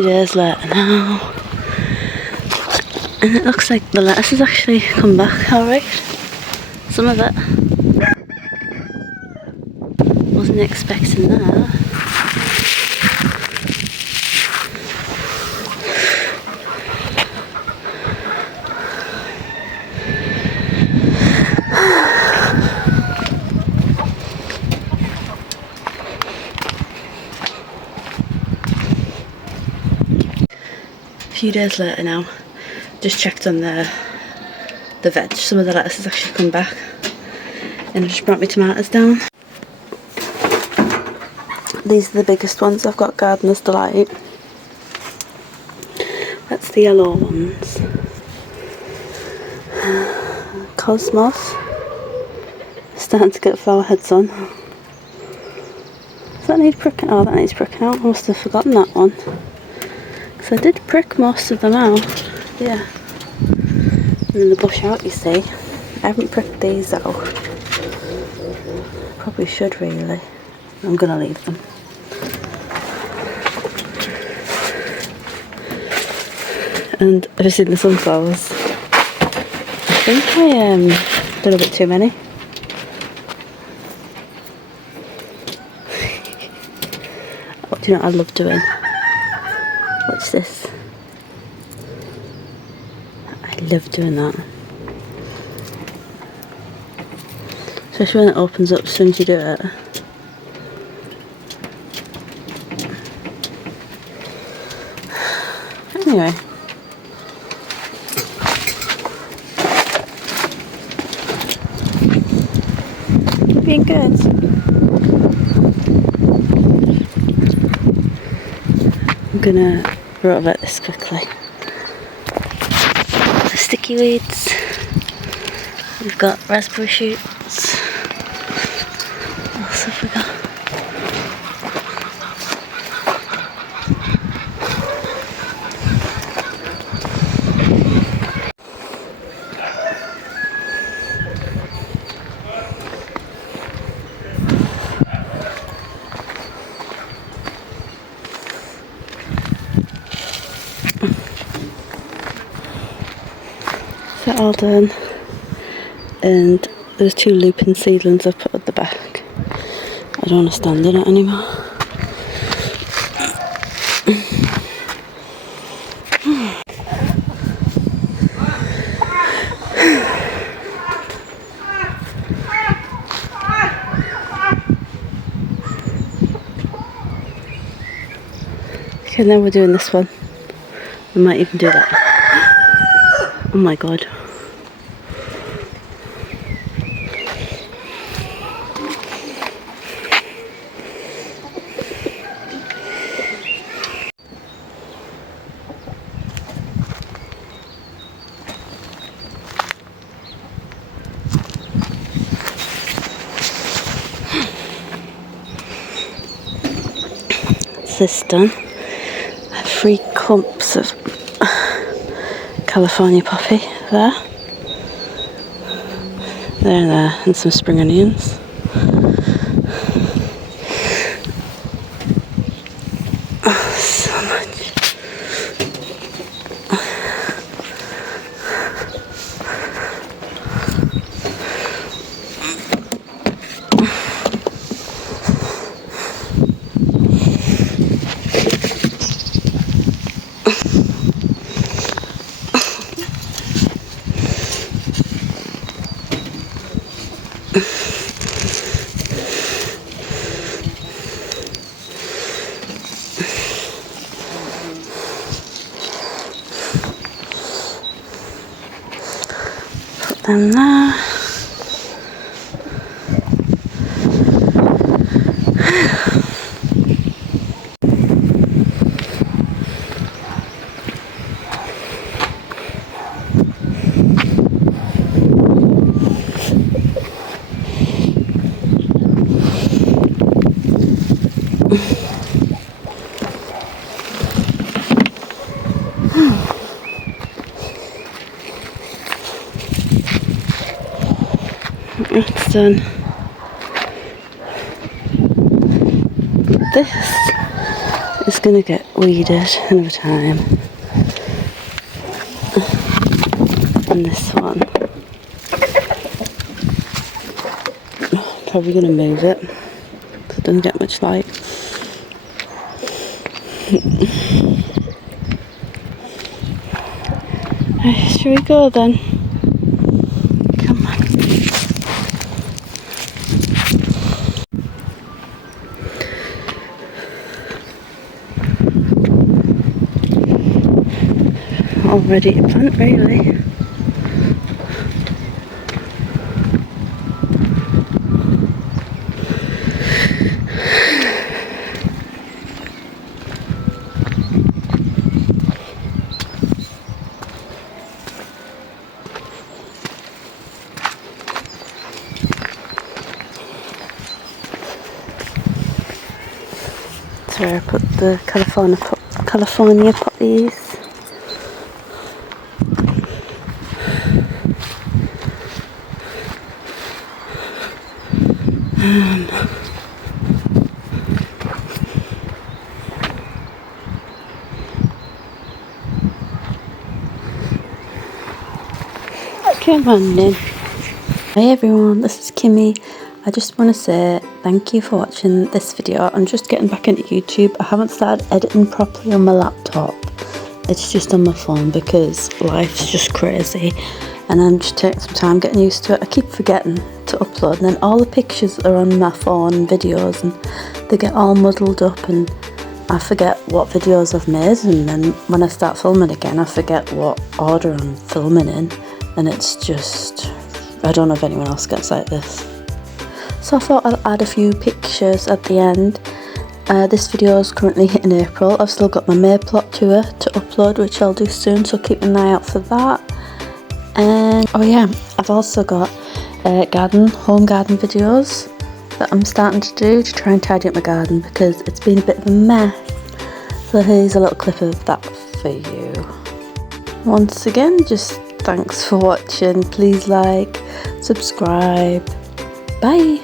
Days later now, and it looks like the lettuce has actually come back alright. Some of it. Wasn't expecting that. A few days later now, just checked on the veg. Some of the lettuce has actually come back, and I just brought my tomatoes down. These are the biggest ones. I've got Gardener's Delight. That's the yellow ones. Cosmos. Starting to get flower heads on. Does that need pricking? Oh, that needs pricking out. I must have forgotten that one. Because I did prick most of them out. Yeah. And then the bush out, you see. I haven't pricked these out. Probably should really. I'm going to leave them. And have you seen the sunflowers? I think I did a bit too many. Oh, do you know what I love doing? Watch this. I love doing that. Especially when it opens up as soon as you do it. Anyway. Being good. I'm gonna rotovate this quickly. The sticky weeds. We've got raspberry shoots. What else have we got? So all done, and there's 2 lupin seedlings I've put at the back. I don't want to stand in it anymore. Okay, now we're doing this one. We might even do that. Oh my god. That's this done. I have 3 clumps of California poppy there, and some spring onions. Oh, so much. Put them there. It's done. It's gonna get weeded another time. And this one, probably gonna move it because it doesn't get much light. Should we go then? Come on. All ready to plant, really. That's where I put the California poppies. Come on then. Hi everyone, this is Kimmy. I just want to say thank you for watching this video. I'm just getting back into YouTube. I haven't started editing properly on my laptop. It's just on my phone because life's just crazy. And I'm just taking some time getting used to it. I keep forgetting to upload, and then all the pictures are on my phone and videos, and they get all muddled up, and I forget what videos I've made, and then when I start filming again I forget what order I'm filming in, and it's just, I don't know if anyone else gets like this. So I thought I'll add a few pictures at the end. This video is currently hitting April. I've still got my May plot tour to upload, which I'll do soon, so keep an eye out for that. And oh yeah, I've also got home garden videos that I'm starting to do to try and tidy up my garden because it's been a bit of a mess. So here's a little clip of that for you. Once again, just thanks for watching. Please like, subscribe. Bye.